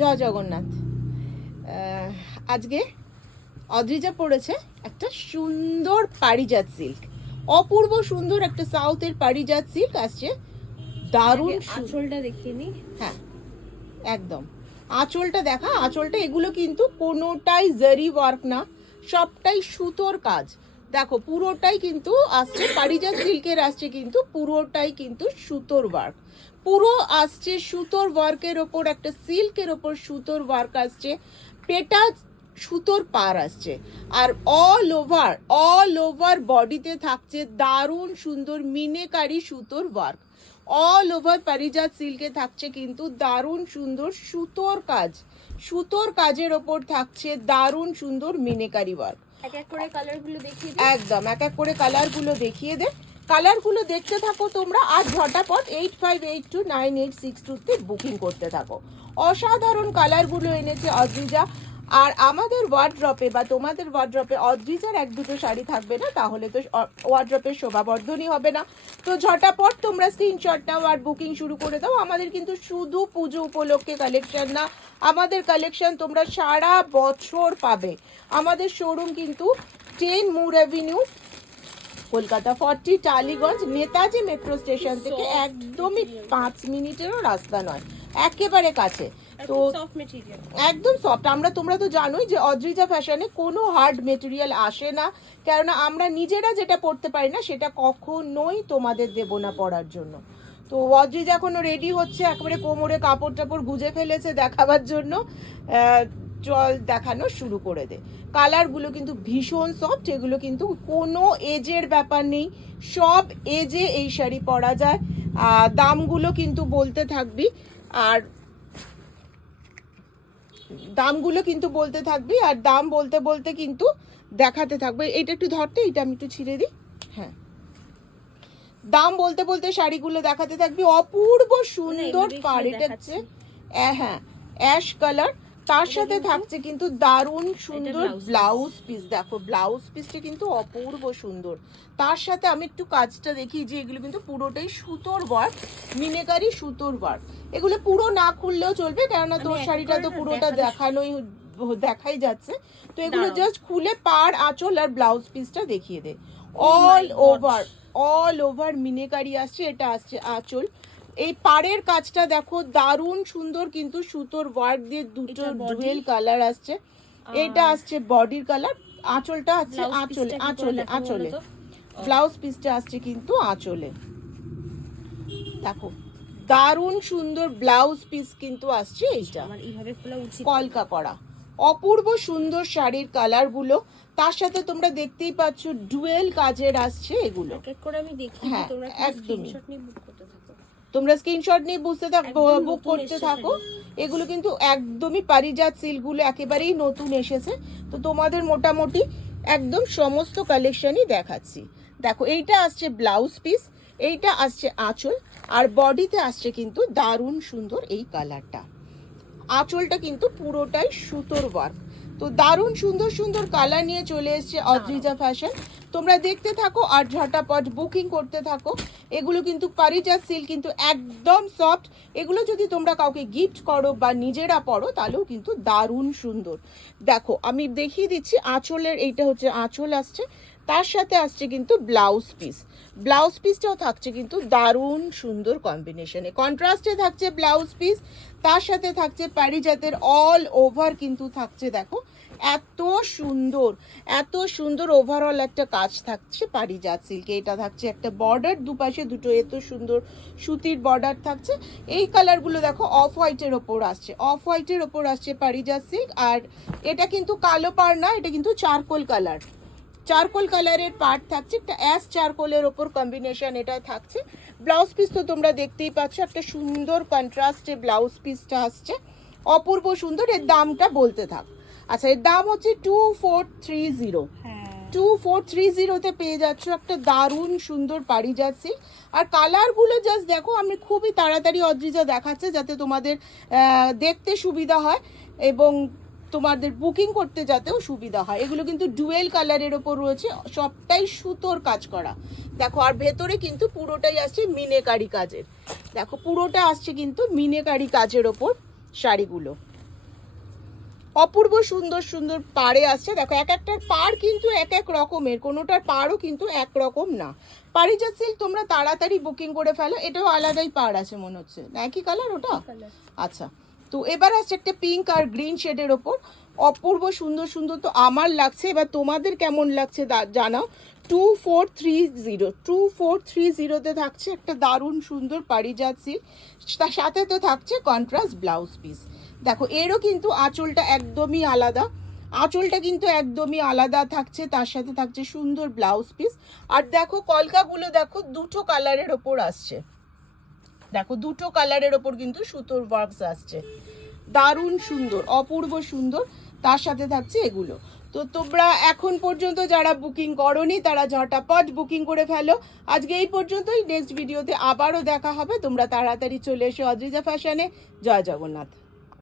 জয় জগন্নাথ। আজকে অদ্রিজা পড়েছে একটা সুন্দর পারিজাত সিল্ক, অপূর্ব সুন্দর একটা সাউথের পারিজাত সিল্ক আসছে, দারুণ। আঁচলটা দেখিয়ে নি। হ্যাঁ একদম, আঁচলটা দেখা, আঁচলটা এগুলো কিন্তু কোনোটাই জারি ওয়ার্ক না, সবটাই সুতোর কাজ। দেখো পুরোটাই কিন্তু আসছে পারিজাত সিল্কের, আসছে কিন্তু পুরোটাই কিন্তু সুতোর ওয়ার্ক, পুরো আসছে সুতোর ওয়ার্কের ওপর, একটা সিল্কের ওপর সুতোর ওয়ার্ক আসছে, পেটা সুতোর পার আসছে, আর অল ওভার বডিতে থাকছে দারুণ সুন্দর মিনেকারি সুতোর ওয়ার্ক। অল ওভার পারিজাত সিল্কে থাকছে কিন্তু দারুণ সুন্দর সুতোর কাজ, সুতোর কাজের ওপর থাকছে দারুণ সুন্দর মিনেকারি ওয়ার্ক। এক এক করে কালারগুলো দেখিয়ে দিই। একদম এক এক করে কালারগুলো দেখিয়ে দে, কালারগুলো দেখতে থাকো তোমরা, আর ঝটাপট 85829862 বুকিং করতে থাকো। অসাধারণ কালারগুলো এনেছে অদ্রিজা। আর আমাদের ওয়ার্ড্রপে বা তোমাদের ওয়ার্ড্রপে অদ্রিজার এক দুটো শাড়ি থাকবে না, তাহলে তো ওয়ার্ড্রপের শোভাবর্ধনই হবে না। তো ঝটাপট তোমরা স্ক্রিনশট নাও আর বুকিং শুরু করে দাও। আমাদের কিন্তু শুধু পুজো উপলক্ষে কালেকশন না, আমাদের কালেকশন তোমরা সারা বছর পাবে। আমাদের শোরুম কিন্তু 10 Moore avenue, Kolkata, 40 Tollygunge, Netaji metro station থেকে একদমই 5 মিনিটেরও রাস্তা নয়, একেবারে কাছে। তো একদম সফট। তোমরা তো জানোই যে অদ্রিজা ফ্যাশনে কোনো হার্ড মেটেরিয়াল আসে না, কেননা আমরা নিজেরা যেটা পড়তে পারি না সেটা কখনোই তোমাদের দেব না পড়ার জন্য। তো অদ্রিজা এখনো রেডি হচ্ছে, একেবারে কোমরে কাপড় টাপড় গুজে ফেলেছে দেখাবার জন্য। চল দেখানো শুরু করে দে। কালারগুলো কিন্তু ভীষণ সফট, এগুলো কিন্তু কোনো এজের ব্যাপার নেই, সব এজে এই শাড়ি পরা যায়। দামগুলো কিন্তু বলতে থাকবি, আর দামগুলো কিন্তু বলতে থাকবি, আর দাম বলতে বলতে কিন্তু দেখাতে থাকবে। এটা একটু ধরতে, এটা আমি একটু ছিঁড়ে দিই। হ্যাঁ, দাম বলতে বলতে শাড়িগুলো দেখাতে থাকবি। অপূর্ব সুন্দর পাড়, এটা হচ্ছে হ্যাঁ অ্যাশ কালার, তার সাথে থাকছে কিন্তু দারুণ সুন্দর ব্লাউজ পিস। দেখো ব্লাউজ পিসটা কিন্তু অপূর্ব সুন্দর, তার সাথে আমি একটু কাজটা দেখি যে এগুলো কিন্তু পুরোটাই সুতোর ওয়ার্ক, মিনেকারি সুতোর ওয়ার্ক। এগুলো পুরো না খুললেও চলবে, কেননা তোর শাড়িটা তো পুরোটা দেখাই যাচ্ছে। তো এগুলো জাস্ট খুলে পাড়, আঁচল আর ব্লাউজ পিসটা দেখিয়ে দে। অল ওভার মিনেকারি আসছে, এটা আসছে আঁচল। এই পাড়ের কাজটা দেখো দারুণ সুন্দর, কিন্তু সুতোর ওয়ার্ক দিয়ে দুটো ডুয়েল কালার আসছে। এটা আসছে বডির কালার, আঁচলটা আছে আঁচলে ব্লাউজ পিসটা আসছে কিন্তু আঁচলে। দেখো দারুণ সুন্দর ব্লাউজ পিস কিন্তু আসছে, এইটা কলকা করা অপূর্ব সুন্দর শাড়ির কালারগুলো। তার সাথে তোমরা দেখতেই পাচ্ছ ডুয়েল কাজের আসছে এগুলো। হ্যাঁ একদমই, তোমরা স্ক্রিনশট নিয়ে বুঝতে থাকো, বুক করতে থাকো। এগুলো কিন্তু একদমই পারিজাত সিল্কগুলো একেবারেই নতুন এসেছে, তো তোমাদের মোটামুটি একদম সমস্ত কালেকশনই দেখাচ্ছি। দেখো এইটা আসছে ব্লাউজ পিস, এইটা আসছে আঁচল, আর বডিতে আসছে কিন্তু দারুণ সুন্দর এই কালারটা। আঁচলটা কিন্তু পুরোটাই সুতোর ওয়ার্ক। তো দারুণ সুন্দর সুন্দর কালার নিয়ে চলে এসেছে অদ্রিজা ফ্যাশন। তোমরা দেখতে থাকো আর ঝটাপট বুকিং করতে থাকো। এগুলো কিন্তু পারিজাত সিল্ক, কিন্তু একদম সফট। এগুলো যদি তোমরা কাউকে গিফট করো বা নিজেরা পরো তাহলেও কিন্তু দারুণ সুন্দর। দেখো আমি দেখিয়ে দিচ্ছি আঁচলের, এইটা হচ্ছে আঁচল আসছে, তার সাথে আসছে কিন্তু ব্লাউজ পিস। ব্লাউজ পিসটাও থাকছে কিন্তু দারুণ সুন্দর কম্বিনেশনে, কন্ট্রাস্টে থাকছে ব্লাউজ পিস, তার সাথে থাকছে পারিজাতের অল ওভার কিন্তু থাকছে। দেখো এত সুন্দর ওভারঅল একটা কাজ থাকছে পারিজাত সিল্কে। এটা থাকছে একটা বর্ডার, দুপাশে দুটো এত সুন্দর সুতির বর্ডার থাকছে। এই কালারগুলো দেখো অফ হোয়াইটের ওপর আসছে, অফ হোয়াইটের ওপর আসছে পারিজাত সিল্ক। আর এটা কিন্তু কালো পাড় না, এটা কিন্তু চারকোল কালার, চারকোল কালারের পার্ট থাকছে, একটা অ্যাশ চারকোলের ওপর কম্বিনেশন এটা থাকছে। ব্লাউজ পিস তো তোমরা দেখতেই পাচ্ছ, একটা সুন্দর কন্ট্রাস্টে ব্লাউজ পিসটা আসছে, অপূর্ব সুন্দর। এর দামটা বলতে থাক। আচ্ছা এর দাম হচ্ছে 2430। 2430-তে পেয়ে যাচ্ছ একটা দারুণ সুন্দর পারিজাত সিল্ক। আর কালারগুলো জাস্ট দেখো, আমি খুবই তাড়াতাড়ি অদ্রিজা দেখাচ্ছে যাতে তোমাদের দেখতে সুবিধা হয় এবং তোমাদের বুকিং করতে যাতেও সুবিধা হয়। এগুলো কিন্তু ডুয়েল কালারের ওপর রয়েছে, সবটাই সুতোর কাজ করা। দেখো আর ভেতরে কিন্তু পুরোটাই আসছে মিনেকারি কাজের। দেখো পুরোটা আসছে কিন্তু মিনেকারি কাজের ওপর শাড়িগুলো। অপূর্ব সুন্দর সুন্দর পাড়ে আসছে। দেখো এক একটার পাড় কিন্তু এক এক রকমের, কোনোটার পাড়ও কিন্তু এক রকম না। পারিজাত সিল্ক তোমরা তাড়াতাড়ি বুকিং করে ফেলো। এটাও আলাদাই পাড় আছে মনে হচ্ছে, না একই কালার ওটা? আচ্ছা, তো এবার আসছে একটা পিঙ্ক আর গ্রিন শেডের ওপর, অপূর্ব সুন্দর সুন্দর। তো আমার লাগছে, এবার তোমাদের কেমন লাগছে জানাও। 2430 থাকছে একটা দারুণ সুন্দর পারিজাত সিল্ক, তার সাথে তো থাকছে কন্ট্রাস্ট ব্লাউজ পিস। দেখো এরও কিন্তু আঁচলটা একদমই আলাদা, আঁচলটা কিন্তু একদমই আলাদা থাকছে, তার সাথে থাকছে সুন্দর ব্লাউজ পিস। আর দেখো কলকাগুলো দেখো দুটো কালারের ওপর আসছে, দেখো দুটো কালারের ওপর কিন্তু সুতোর ওয়ার্কস আসছে, দারুণ সুন্দর, অপূর্ব সুন্দর। তার সাথে থাকছে এগুলো। তো তোমরা এখন পর্যন্ত যারা বুকিং করোনি তারা ঝটাপট বুকিং করে ফেলো। আজকে এই পর্যন্তই, নেক্সট ভিডিওতে আবারও দেখা হবে। তোমরা তাড়াতাড়ি চলে এসো অদ্রিজা ফ্যাশনে। জয় জগন্নাথ।